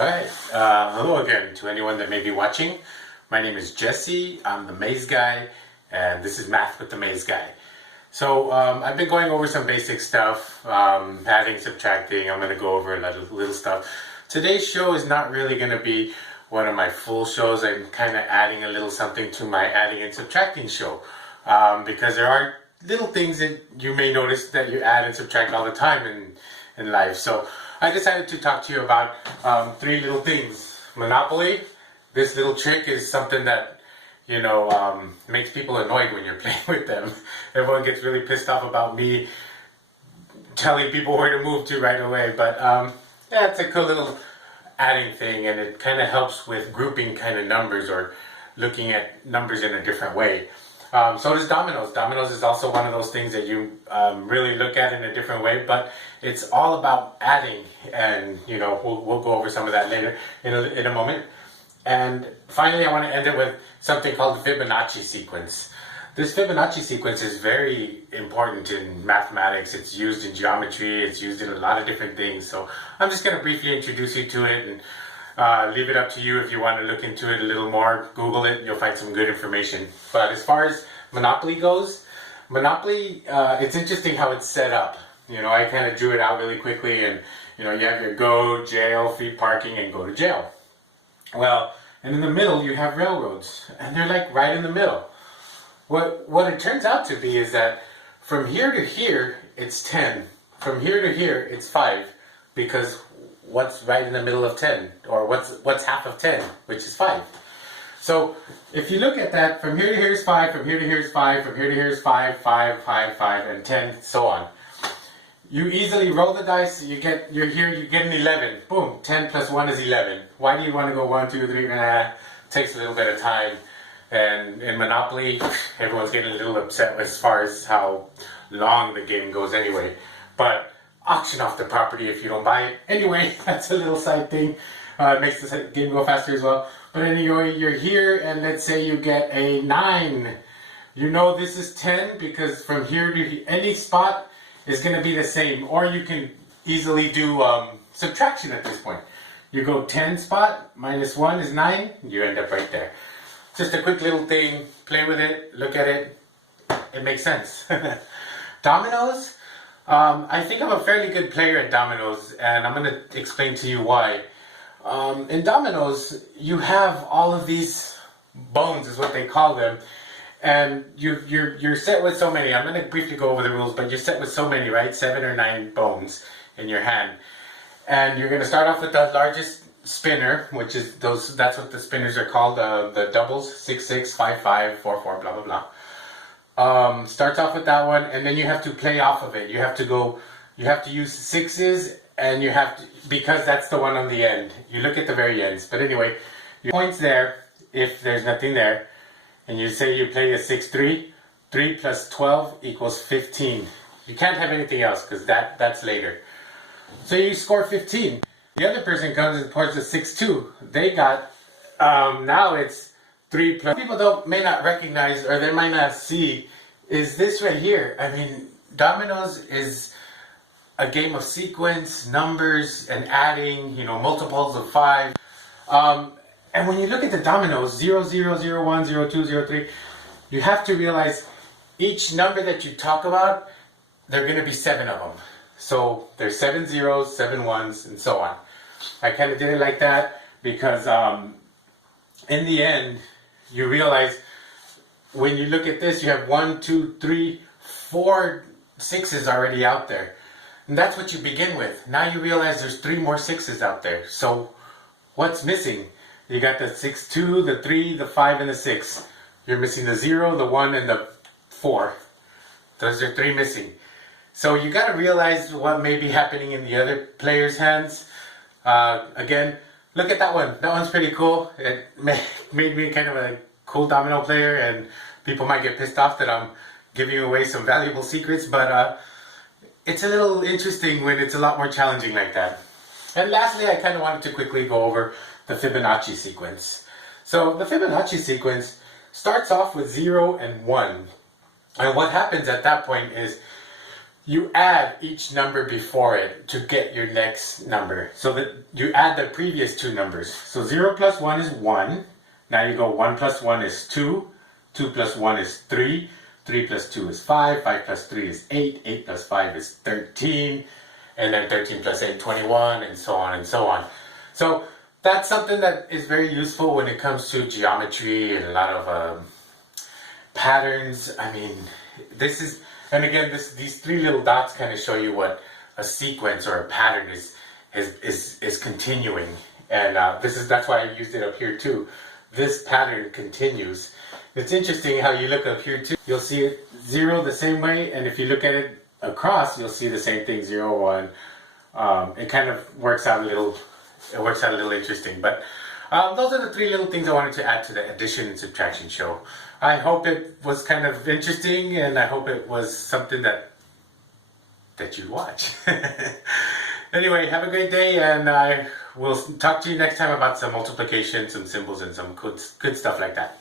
Alright, hello again to anyone that may be watching. My name is Jesse, I'm the Maze Guy, and this is Math with the Maze Guy. So, I've been going over some basic stuff, adding, subtracting. I'm going to go over a lot of little stuff. Today's show is not really going to be one of my full shows. I'm kind of adding a little something to my adding and subtracting show, because there are little things that you may notice that you add and subtract all the time in life. So I decided to talk to you about three little things. Monopoly. This little trick is something that, makes people annoyed when you're playing with them. Everyone gets really pissed off about me telling people where to move to right away. But yeah, it's a cool little adding thing, and it kind of helps with grouping kind of numbers or looking at numbers in a different way. So does dominoes. Dominoes is also one of those things that you really look at in a different way, but it's all about adding, and we'll go over some of that later in a moment. And finally, I want to end it with something called the Fibonacci sequence. This Fibonacci sequence is very important in mathematics. It's used in geometry. It's used in a lot of different things. So I'm just going to briefly introduce you to it and leave it up to you if you want to look into it a little more. Google it. You'll find some good information. But as far as Monopoly goes, Monopoly, it's interesting how it's set up. I kind of drew it out really quickly, and you have your go, jail, free parking, and go to jail. Well, and in the middle you have railroads, and they're like right in the middle. What it turns out to be is that from here to here it's 10. From here to here it's 5, because what's right in the middle of 10, or what's half of 10, which is 5. So if you look at that, from here to here is 5, from here to here is 5, from here to here is 5, 5, 5, 5, and 10, so on. You easily roll the dice, you get an 11. Boom, 10 plus 1 is 11. Why do you want to go 1, 2, 3? Takes a little bit of time. And in Monopoly, everyone's getting a little upset as far as how long the game goes anyway. But auction off the property if you don't buy it. Anyway, that's a little side thing. It makes the game go faster as well. But anyway, you're here, and let's say you get a 9. You know this is 10 because from here to any spot is going to be the same. Or you can easily do subtraction at this point. You go 10 spot, minus 1 is 9, you end up right there. Just a quick little thing, play with it, look at it, it makes sense. Dominoes, I think I'm a fairly good player at dominoes, and I'm going to explain to you why. In dominoes, you have all of these bones, is what they call them, and you're set with so many. I'm going to briefly go over the rules, but you're set with so many, right? 7 or 9 bones in your hand. And you're going to start off with the largest spinner, which is that's what the spinners are called, the doubles, 6, 6, 5, 5, 4, 4, blah, blah, blah. Starts off with that one, and then you have to play off of it. You have to use 6s, and you have to, because that's the one on the end. You look at the very ends. But anyway, your points there, if there's nothing there, and you say you play a 6, 3, 3 plus 12 equals 15. You can't have anything else, because that's later. So you score 15. The other person comes and pours a 6, 2. They got, now it's 3 plus. People may not recognize, or they might not see, is this right here. I mean, dominoes is a game of sequence, numbers, and adding, multiples of 5. And when you look at the dominoes, 0, 0, 0, 1, 0, 2, 0, 3, you have to realize each number that you talk about, there are going to be 7 of them. So there's 7 zeros, 7 ones, and so on. I kind of did it like that because in the end, you realize when you look at this, you have 1, 2, 3, 4 6s already out there. And that's what you begin with. Now you realize there's 3 more 6s out there. So what's missing? You got the 6, 2, the 3, the 5, and the 6. You're missing the 0, the 1, and the 4. Those are 3 missing. So you got to realize what may be happening in the other player's hands. Again, look at that one. That one's pretty cool. It made me kind of a cool domino player, and people might get pissed off that I'm giving away some valuable secrets, but it's a little interesting when it's a lot more challenging like that. And lastly, I kind of wanted to quickly go over the Fibonacci sequence. So the Fibonacci sequence starts off with 0 and 1. And what happens at that point is you add each number before it to get your next number. So that you add the previous two numbers. So 0 plus 1 is 1. Now you go 1 plus 1 is 2. 2 plus 1 is 3. 3 plus 2 is 5. 5 plus 3 is 8. 8 plus 5 is 13. And then 13 plus 8, 21, and so on and so on. So that's something that is very useful when it comes to geometry and a lot of patterns. I mean, this is, and again, these three little dots kind of show you what a sequence or a pattern is continuing. And that's why I used it up here too. This pattern continues. It's interesting how you look up here too. You'll see it 0 the same way, and if you look at it across, you'll see the same thing, 0, 1. It kind of works out a little. It works out a little interesting. But those are the three little things I wanted to add to the addition and subtraction show. I hope it was kind of interesting, and I hope it was something that you'd watch. Anyway, have a great day, and I will talk to you next time about some multiplication, some symbols, and some good stuff like that.